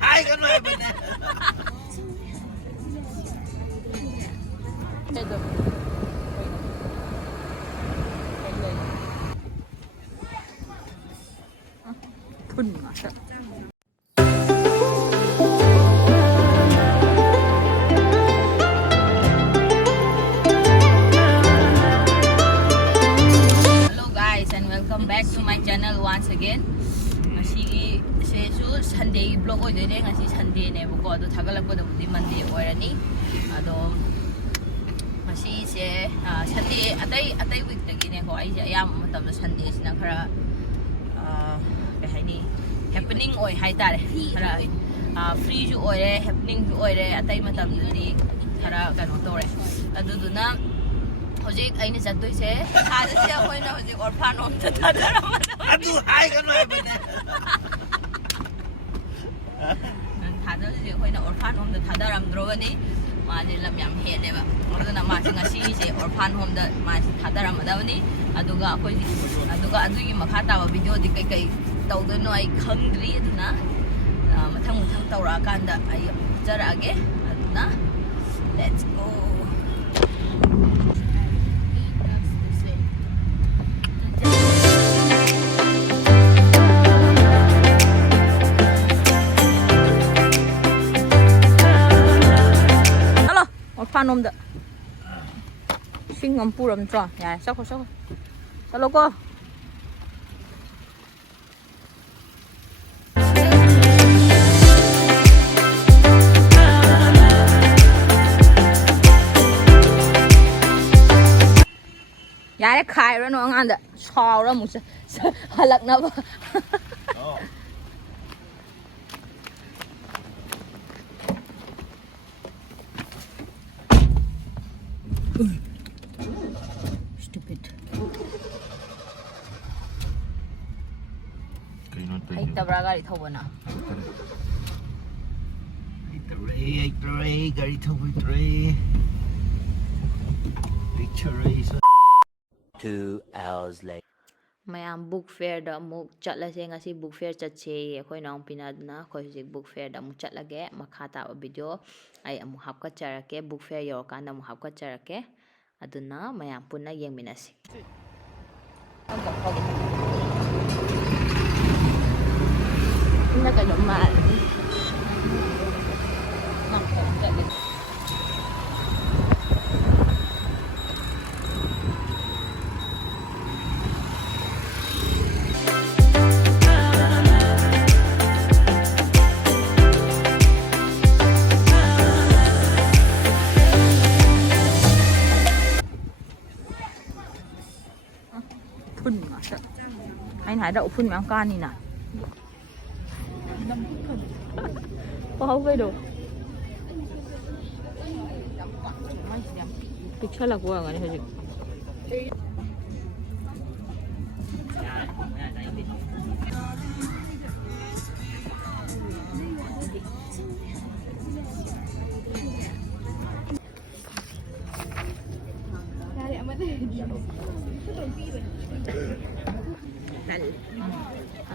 hai kan mai bên này. Phun mà sợ. Welcome back to my channel once again. Ngasi se su Sunday vlog oi doine ngasi Sunday ne ko ado thagalakpa da budi Monday oirani ado ngasi se Sunday atai week tagi ne ko ai ayam matam Sunday sina khara ke haini happening oi hai tare khara free ju oire happening ju oire atai matam di khara kano tore adu duna Hojik aini jadoi se ada sia hoina hojik orphan home ta thadara Adu hai kan mai bên này. nan thada je hoina orphan home ta thadaram drogani ma je lam yam he deba aduna ma singa si se orphan home da ma thadaram adawani aduga akoi aduga adugi makha ta video di kai kai tawdono ai khangdri aduna mathang mathang tawra kanda ai jarage aduna let's go. Phan om da sinh ngầm pu ram cho ya sao sao cô ya để khai rồi nó ăn được sao đó một halak na ba stupid. Hay tabra gari thau na. Ai tray gari thau tray. Picture 2 hours later. Mayam book fair da mu chatla se ngasi book fair chatche khoi nong pinadna khoi hojik book fair da mu chatlage makhata video ai amu hapka charake book fair yor kana mu hapka charake aduna mayam punna yengminasi ina ka normal phun mà sợ anh hái đậu phun mèo can đi nè có không về đồ picture là của người này thôi chứ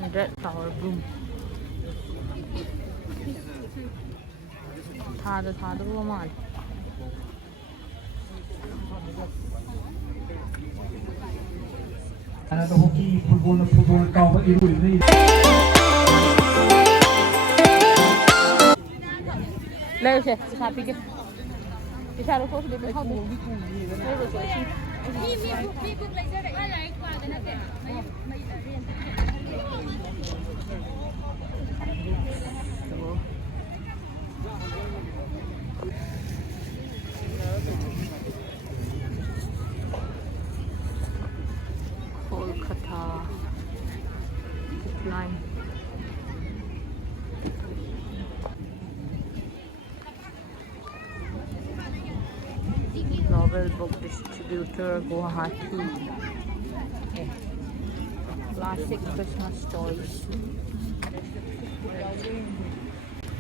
100 flower bloom thada ko mal ana to hockey football ka ba iru ni lấy xe sao đi cái sao nó có được cái không được lấy rồi chơi mi cũng lấy ra đấy lấy qua cái này kìa mấy riêng Kolkata line novel book distributor Guwahati. Okay. Classic Christmas toys.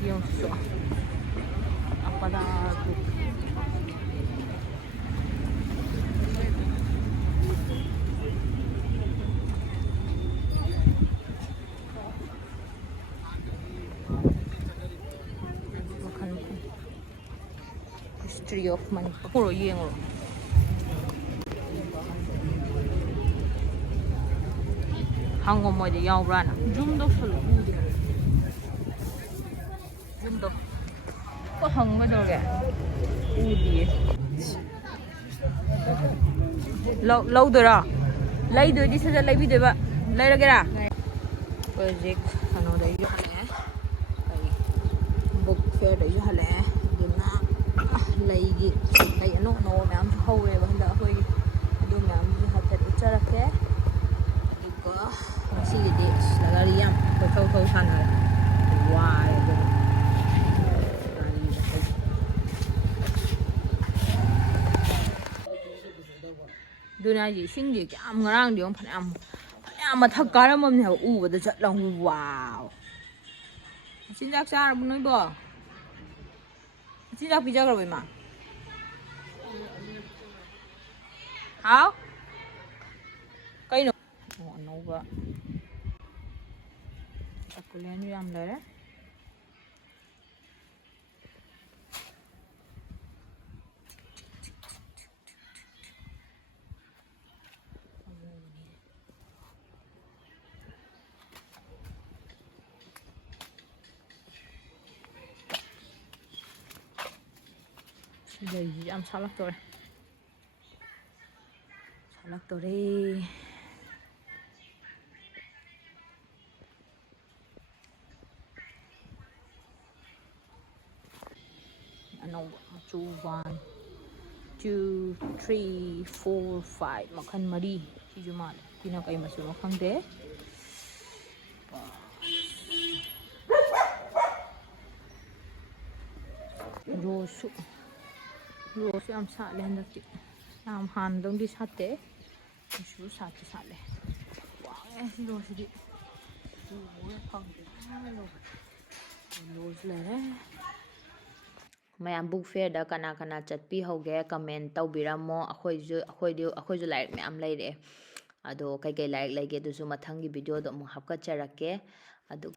Yung so apa dah book. History of Manipur yengro. Hango mo de yaubra na. Zoom do sulu udi. Zoom do. Ko hang ba dorge. Udi. Lâu rồi đó. Lấy đôi đi sao lấy video ba. Lấy ra cái nào. Project ano đấy cho hả? Book fair đấy cho hả lẽ. Điểm na lấy gì? Lấy nó mẹ em hâu rồi bây giờ hơi đôi mẹ em hạt thật cho ra cái. I거 masih gede. Lagi yang kau sana. Wah. Duna gì sinh gì cái am ngang điều phải am mà thật cá lắm mà u và rất lòng wow. Xin chào xa rồi nói bừa. Xin chào pizza rồi mà. Hảo. Cây nữa. Nấu vợ. Chắc có lên như làm đấy. Đây ăn salad rồi. Salad rồi đi. Ano 2 1 2 3 4 5 makan mari si Jumal. Pina kay masuk makan deh. Rosu. Rosu am sa le hendak ti. Am han dong di sate. Su sate. Wah, si rosu di. Phang di. Rosu le. Mayam book fair da kana chatpi hoge comment tawbiramo akhoi like mayam leire ado kai like lege dusu mathang gi video do mu hapka charake ado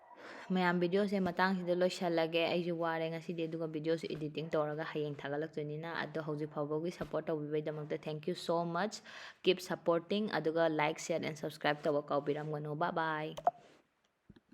mayam video se matang sida loishalage ai ju ware ngasi de duga video se editing toraga hayeng thagalak tunina ado hoji phawbogi support tawbibai damakta thank you so much keep supporting aduga like share and subscribe tawa kaubiram gano bye bye